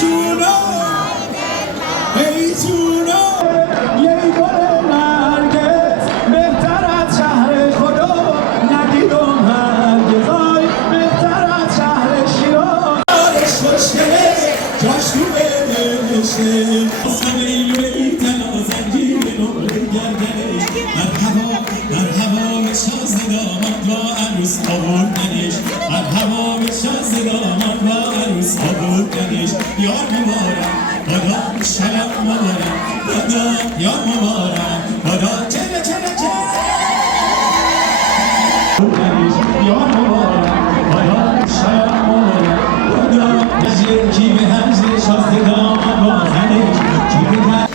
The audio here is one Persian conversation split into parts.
جونا ای جونا یه گل نرگس بهتر از شهر خدا ندیدم هرگز آی بهتر از شهر شیراز خوشگله جاش تو بهشه سمیل تنها زنجیر نمره گردنش مرحبا به شازده داماد با عروس آوردنش مرحبا به شازده داماد با عروس آوردنش یار مبارک خدا شب مبارک خدا یار مبارک خدا چله یار مبارک خدا شب مبارک خدا کی به همزه شازده داماد با زنش کی به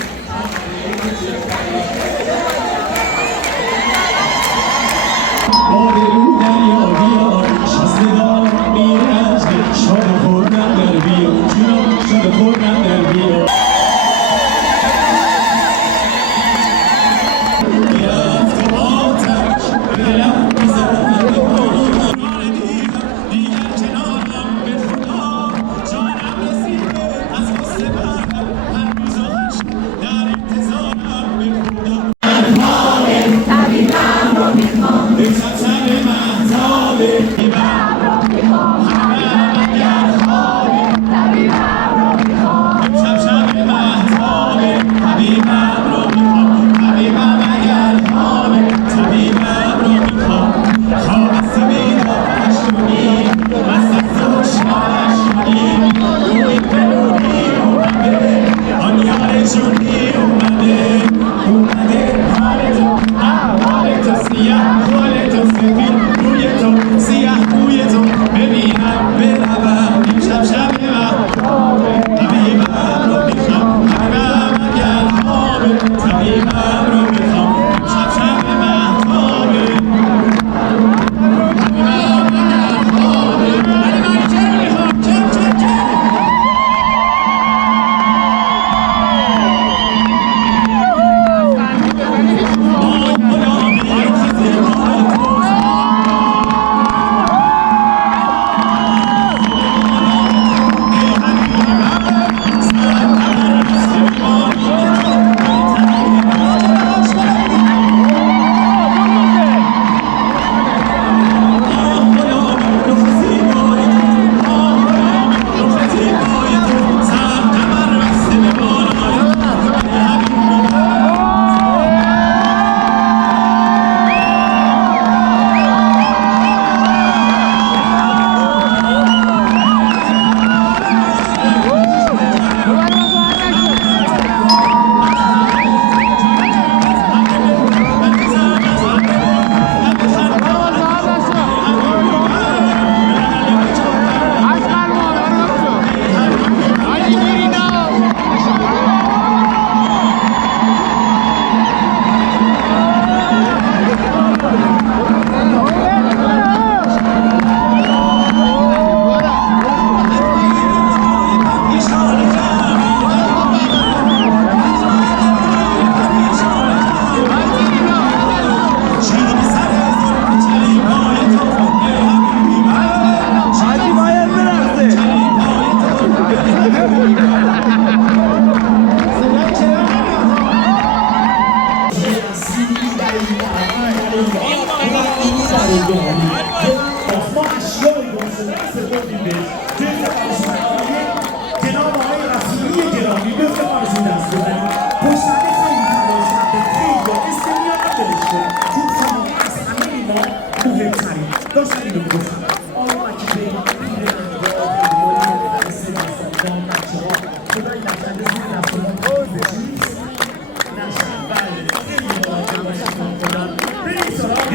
آرلو دریا بیا شازده داماد میرنج شاد خوردن در بیا جونم شاد خوردن در بیا میرفت آتش دلم بزن دیگر کنارم به خدا جانم رسیده از غصه بردم هر روز و عشق در انتظارم به خدا طبیبم رو میخوام بچچم مهتابه طبیبم رو میخوام همه اگر خوابه طبیبم رو میخوام بچچم مهتابه طبیبم رو میخوام طبیبم اگر خوابه طبیبم رو میخوام خواب سبیل و پشتونی مست هوشیارش کنی روی بلونی اومده آن یار جونی اومده حالتو سیاه حالتو سفید روی تو سیاه روی تو ببینم بروم این شب مهتابه طبیبم رو میخوام حرم اگر خوابه طبیبم رو میخوام شب مهتابه طبیبم اگر خوابه ولی من چه میخوام چه ما اشیایی حوصله سپردیم بهش جز جناب آقای رسولی گرامی بفرمایید دست بزنید پشتنه خیلی تلاش کرده خیلی استعداد نداشته چون شما از همه ما مهمترین داشتن اینو میگفتم آقا وکیل پیر انگار دست دستان بچه ها خدایی لکنده زیر دستان بچیست نشن بله خیلی مراجعه باشید کنم بریم سراغ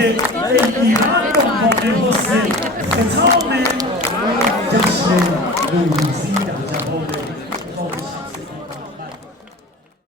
ایران دنبال حسین ختام جشن نوروزی